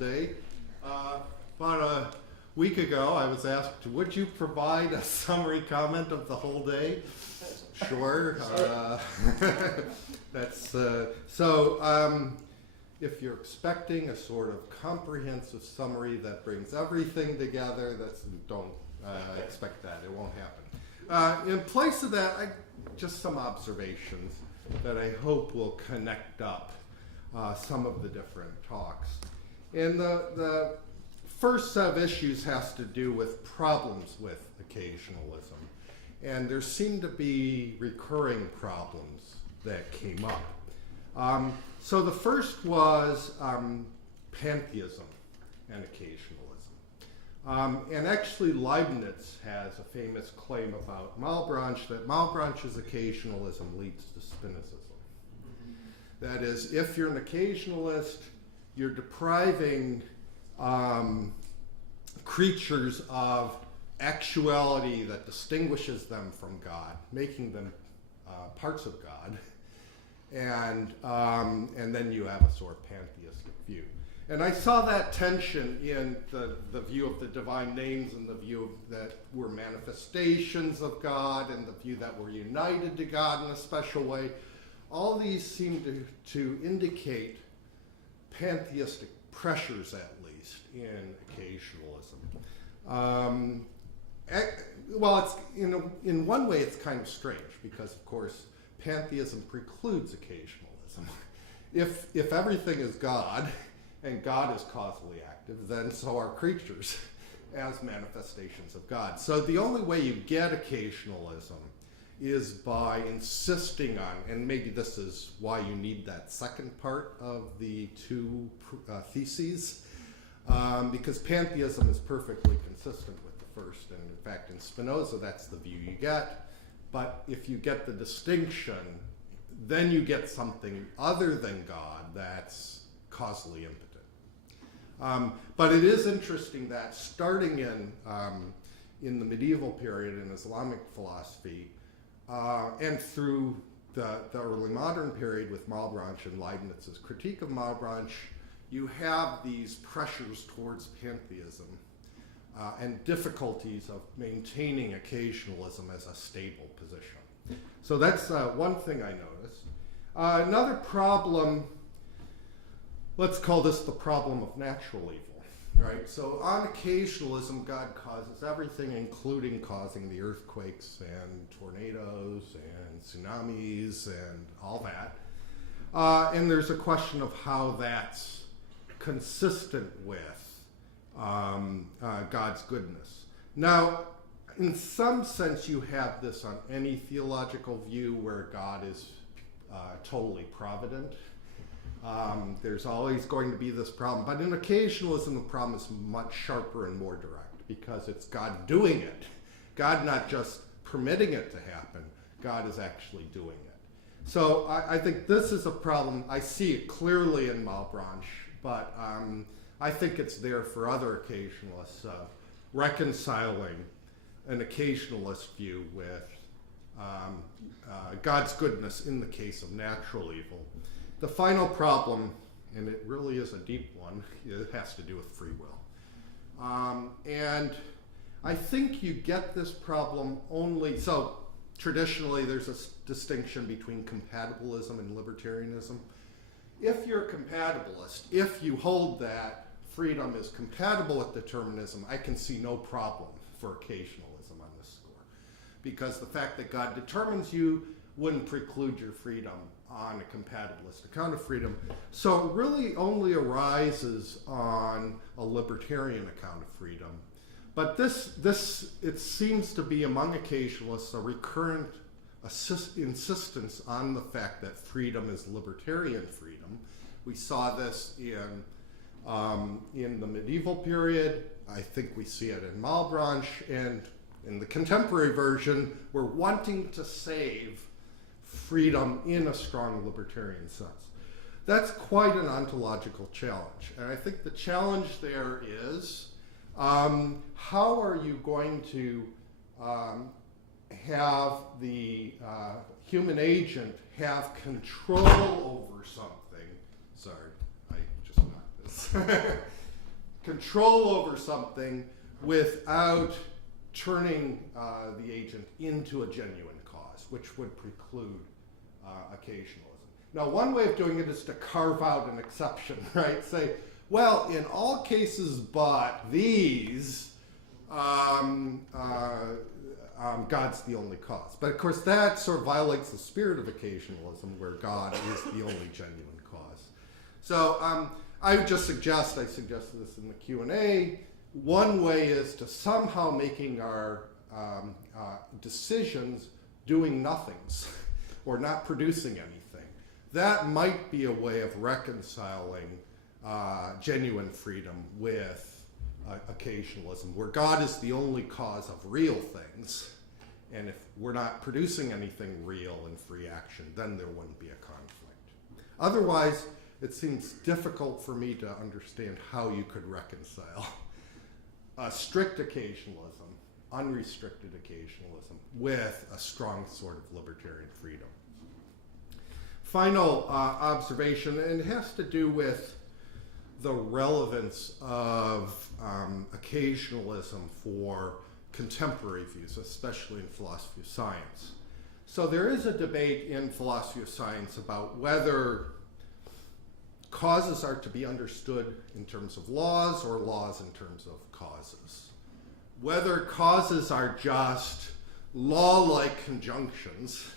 day. About a week ago, I was asked, would you provide a summary comment of the whole day? Sure. If you're expecting a sort of comprehensive summary that brings everything together, don't expect that. It won't happen. In place of that, just some observations that I hope will connect up some of the different talks. And the first set of issues has to do with problems with occasionalism. And there seem to be recurring problems that came up. So the first was pantheism and occasionalism. And actually Leibniz has a famous claim about Malebranche that Malebranche's occasionalism leads to Spinozism. That is, if you're an occasionalist, you're depriving creatures of actuality that distinguishes them from God, making them parts of God, and then you have a sort of pantheistic view. And I saw that tension in the view of the divine names and the view that we're manifestations of God and the view that we're united to God in a special way. All these seem to indicate pantheistic pressures, at least, in occasionalism. Well, in one way it's kind of strange because, of course, pantheism precludes occasionalism. If everything is God, and God is causally active, then so are creatures as manifestations of God. So the only way you get occasionalism is by insisting on, and maybe this is why you need that second part of the two theses, because pantheism is perfectly consistent with the first, and in fact in Spinoza that's the view you get. But if you get the distinction, then you get something other than God that's causally impotent. But it is interesting that starting in the medieval period in Islamic philosophy, and through the early modern period with Malebranche and Leibniz's critique of Malebranche, you have these pressures towards pantheism and difficulties of maintaining occasionalism as a stable position. So that's one thing I noticed. Another problem, let's call this the problem of natural evil, right? So on occasionalism, God causes everything, including causing the earthquakes and tornadoes and tsunamis and all that. And there's a question of how that's consistent with God's goodness. Now, in some sense, you have this on any theological view where God is totally provident. There's always going to be this problem. But in occasionalism, the problem is much sharper and more direct because it's God doing it. God not just permitting it to happen, God is actually doing it. So I think this is a problem. I see it clearly in Malebranche, but I think it's there for other occasionalists, reconciling an occasionalist view with God's goodness in the case of natural evil. The final problem, and it really is a deep one, it has to do with free will. And I think you get this problem only, so traditionally there's a distinction between compatibilism and libertarianism. If you're a compatibilist, if you hold that freedom is compatible with determinism, I can see no problem for occasionalism on this score. Because the fact that God determines you wouldn't preclude your freedom on a compatibilist account of freedom. So it really only arises on a libertarian account of freedom. But this it seems to be among occasionalists a recurrent insistence on the fact that freedom is libertarian freedom. We saw this in the medieval period. I think we see it in Malebranche, and in the contemporary version, we're wanting to save freedom in a strong libertarian sense. That's quite an ontological challenge. And I think the challenge there is, how are you going to have the human agent have control over something? Sorry, I just knocked this. control over something without turning the agent into a genuine cause, which would preclude occasionalism. Now, one way of doing it is to carve out an exception, right? Say, well, in all cases but these, God's the only cause. But of course, that sort of violates the spirit of occasionalism, where God is the only genuine cause. So I would just suggest, I suggested this in the Q&A, one way is to somehow making our decisions doing nothings or not producing anything. That might be a way of reconciling genuine freedom with occasionalism, where God is the only cause of real things, and if we're not producing anything real in free action, then there wouldn't be a conflict. Otherwise, it seems difficult for me to understand how you could reconcile strict occasionalism, unrestricted occasionalism, with a strong sort of libertarian freedom. Final observation, and it has to do with the relevance of occasionalism for contemporary views, especially in philosophy of science. So there is a debate in philosophy of science about whether causes are to be understood in terms of laws or laws in terms of causes. Whether causes are just law-like conjunctions,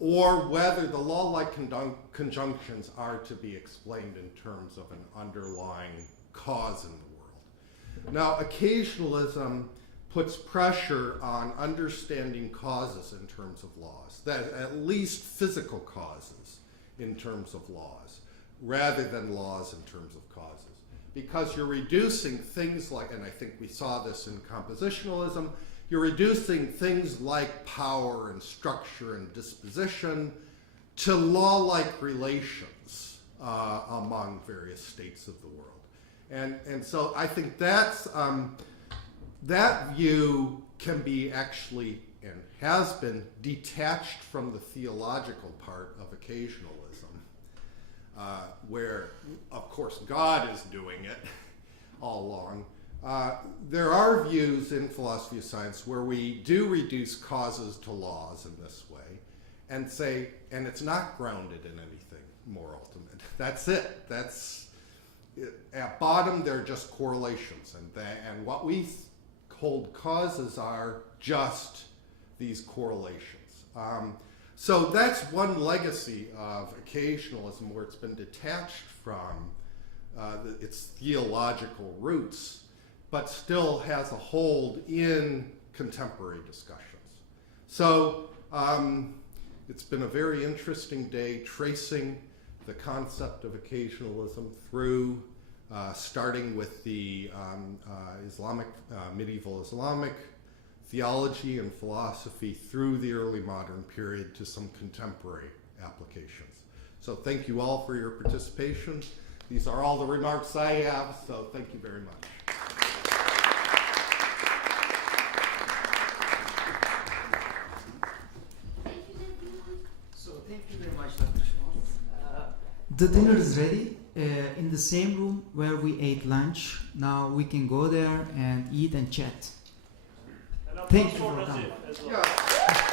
or whether the law-like conjunctions are to be explained in terms of an underlying cause in the world. Now, occasionalism puts pressure on understanding causes in terms of laws, that at least physical causes in terms of laws, rather than laws in terms of causes. Because you're reducing things like, and I think we saw this in compositionalism, you're reducing things like power and structure and disposition to law-like relations among various states of the world. And so I think that's, that view can be actually, and has been, detached from the theological part of occasionalism, where, of course, God is doing it all along. There are views in philosophy of science where we do reduce causes to laws in this way and say, and it's not grounded in anything more ultimate. That's it. That's it. At bottom, they're just correlations, and what we hold causes are just these correlations. So that's one legacy of occasionalism, where it's been detached from its theological roots, but still has a hold in contemporary discussions. So it's been a very interesting day tracing the concept of occasionalism through, starting with the medieval Islamic theology and philosophy through the early modern period to some contemporary applications. So thank you all for your participation. These are all the remarks I have, so thank you very much. So thank you very much, Dr. Schmaltz. The dinner is ready in the same room where we ate lunch. Now we can go there and eat and chat. Thank you for coming. Yeah.